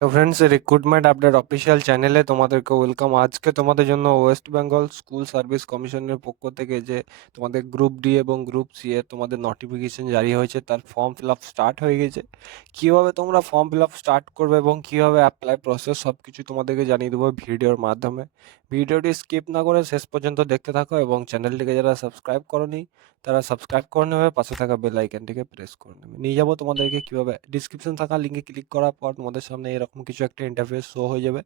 Friends recruitment update official চ্যানেলে তোমাদেরকে welcome আজকে তোমাদের জন্য ওয়েস্ট বেঙ্গল স্কুল সার্ভিস কমিশনের পক্ষ থেকে যে তোমাদের গ্রুপ ডি এবং গ্রুপ সি এর তোমাদের নোটিফিকেশন জারি হয়েছে, তার ফর্ম ফিল আপ স্টার্ট হয়ে গেছে। কীভাবে তোমরা ফর্ম ফিল আপ স্টার্ট করবে এবং কীভাবে অ্যাপ্লাই প্রসেস সব কিছু তোমাদেরকে জানিয়ে দেবো ভিডিওর মাধ্যমে। ভিডিওটি স্কিপ না করে শেষ পর্যন্ত দেখতে থাকো এবং চ্যানেলটিকে যারা সাবস্ক্রাইব করনি, তারা সাবস্ক্রাইব করে নেবে, পাশে থাকা বেল আইকনটিকে প্রেস করে নেবে। নিয়ে যাব তোমাদেরকে কীভাবে। ডিসক্রিপশন থাকা লিঙ্কে ক্লিক করার পর তোমাদের সামনে এরকম কিছু একটা ইন্টারফেস শো হয়ে যাবে।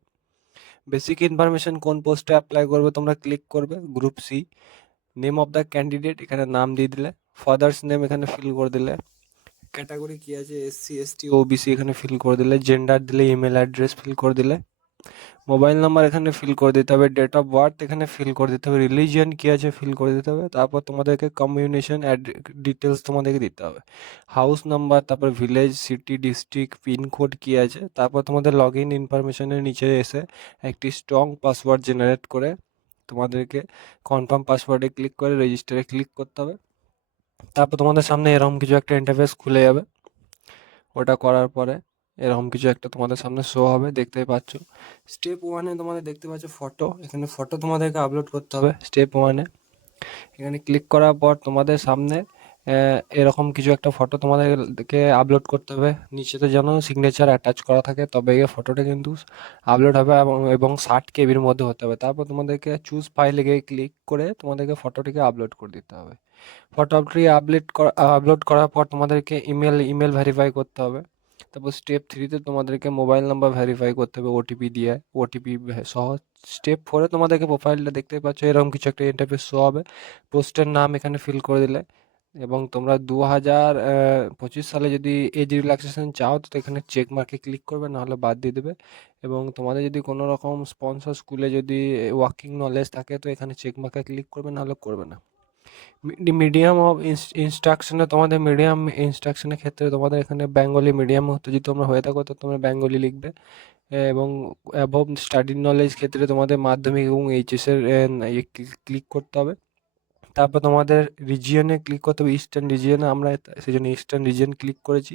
বেসিক ইনফরমেশন কোন পোস্টে অ্যাপ্লাই করবে তোমরা ক্লিক করবে group C name of the candidate এখানে নাম দিয়ে দিলে ফাদার্স নেম এখানে ফিল করে দিলে ক্যাটাগরি কী আছে এসসি এসটি ওবিসি এখানে ফিল করে দিলে জেন্ডার দিলে ইমেল অ্যাড্রেস ফিল করে দিলে মোবাইল নাম্বার এখানে ফিল করে দিতে হবে ডেট অফ বার্থ এখানে ফিল করে দিতে হবে রিলিজিয়ান কী আছে ফিল করে দিতে হবে, তারপর তোমাদেরকে কমিউনিকেশন ডিটেলস তোমাদেরকে দিতে হবে। হাউস নাম্বার তারপর ভিলেজ সিটি ডিস্ট্রিক্ট পিনকোড কী আছে, তারপর তোমাদের লগ ইন ইনফরমেশনের নিচে এসে একটি স্ট্রং পাসওয়ার্ড জেনারেট করে তোমাদেরকে কনফার্ম পাসওয়ার্ডে ক্লিক করে রেজিস্টারে ক্লিক করতে হবে। তারপর তোমাদের সামনে এরকম কিছু একটা ইন্টারফেস খুলে যাবে, ওটা করার পরে এরকম কিছু একটা তোমাদের সামনে শো হবে, দেখতেই পাচ্ছ। স্টেপ ওয়ানে তোমাদের দেখতে পাচ্ছ ফটো এখানে ফটো তোমাদেরকে আপলোড করতে হবে স্টেপ ওয়ানে এখানে ক্লিক করার পর তোমাদের সামনে এরকম কিছু একটা ফটো তোমাদেরকে আপলোড করতে হবে। নিচেতে যেন সিগনেচার অ্যাটাচ করা থাকে, তবে এই ফটোটা কিন্তু আপলোড হবে এবং এবং ষাট কেবির মধ্যে হতে হবে। তারপর তোমাদেরকে চুজ ফাইলে গিয়ে ক্লিক করে তোমাদেরকে ফটোটিকে আপলোড করে দিতে হবে। ফটোটি আপলোড করা আপলোড করার পর তোমাদেরকে ইমেল ইমেল ভেরিফাই করতে হবে। তারপর স্টেপ থ্রিতে তোমাদেরকে মোবাইল নাম্বার ভেরিফাই করতে হবে ওটিপি দিয়ে। ওটিপি সহ স্টেপ ফোরে তোমাদেরকে প্রোফাইলটা দেখতে পাচ্ছ, এরকম কিছু একটা ইন্টারফেস শো হবে। পোস্টের নাম এখানে ফিল করে দিলে এবং তোমরা দু হাজার পঁচিশ সালে যদি এজ রিল্যাক্সেশন চাও, তো এখানে চেক মার্কে ক্লিক করবে, নাহলে বাদ দিয়ে দেবে। এবং তোমাদের যদি কোনো রকম স্পন্সর স্কুলে যদি ওয়ার্কিং নলেজ থাকে, তো এখানে চেক মার্কে ক্লিক করবে, নাহলে করবে না। মিডিয়াম অফ ইনস্ট্রাকশনে তোমাদের মিডিয়াম ইনস্ট্রাকশনের ক্ষেত্রে তোমাদের এখানে বেঙ্গলি মিডিয়াম হতে যদি তোমরা হয়ে থাকো, তো তোমরা বেঙ্গলি লিখবে। এবং অ্যাবভ স্টাডি নলেজ ক্ষেত্রে তোমাদের মাধ্যমিক এবং এইচএসের ক্লিক করতে হবে। তারপর তোমাদের রিজিয়নে ক্লিক করতে হবে। ইস্টার্ন রিজিয়নে আমরা সেই জন্য ইস্টার্ন রিজিয়ন ক্লিক করেছি।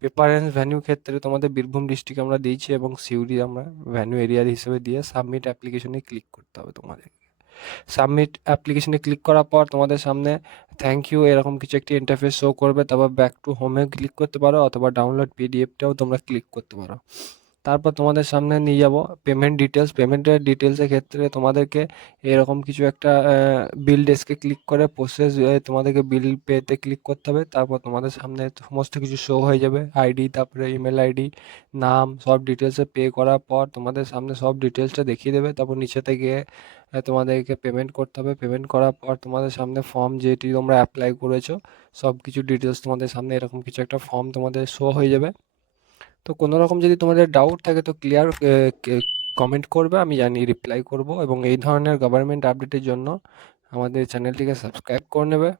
প্রেফারেন্স ভ্যানু ক্ষেত্রে তোমাদের বীরভূম ডিস্ট্রিক্ট আমরা দিয়েছি এবং সিউড়ি আমরা ভ্যানু এরিয়ার হিসেবে দিয়ে সাবমিট অ্যাপ্লিকেশনে ক্লিক করতে হবে তোমাদের। সাবমিট অ্যাপ্লিকেশনে ক্লিক করার পর তোমাদের সামনে থ্যাংক ইউ এরকম কিছু একটি ইন্টারফেস শো করবে। তারপর ব্যাক টু হোমে ক্লিক করতে পারো অথবা ডাউনলোড পিডিএফটাও তোমরা ক্লিক করতে পারো। তারপর তোমাদের সামনে নিয়ে যাব পেমেন্ট ডিটেলস পেমেন্টের ডিটেলসের ক্ষেত্রে তোমাদেরকে এরকম কিছু একটা বিল ডেস্কে ক্লিক করে প্রসেস তোমাদেরকে বিল পেতে ক্লিক করতে হবে। তারপর তোমাদের সামনে সমস্ত কিছু শো হয়ে যাবে। আইডি তারপরে ইমেল আইডি নাম, সব ডিটেলসে পে করার পর তোমাদের সামনে সব ডিটেলসটা দেখিয়ে দেবে। তারপর নিচেতে গিয়ে তোমাদেরকে পেমেন্ট করতে হবে। পেমেন্ট করার পর তোমাদের সামনে ফর্ম যেটি তোমরা অ্যাপ্লাই করেছ সব কিছু ডিটেলস তোমাদের সামনে এরকম কিছু একটা ফর্ম তোমাদের শো হয়ে যাবে। তো কোনো রকম যদি তোমাদের ডাউট থাকে তো ক্লিয়ার কমেন্ট করবে, আমি জানি রিপ্লাই করব এবং এই ধরনের গভর্নমেন্ট আপডেটের জন্য আমাদের চ্যানেলটিকে সাবস্ক্রাইব করে নেবে।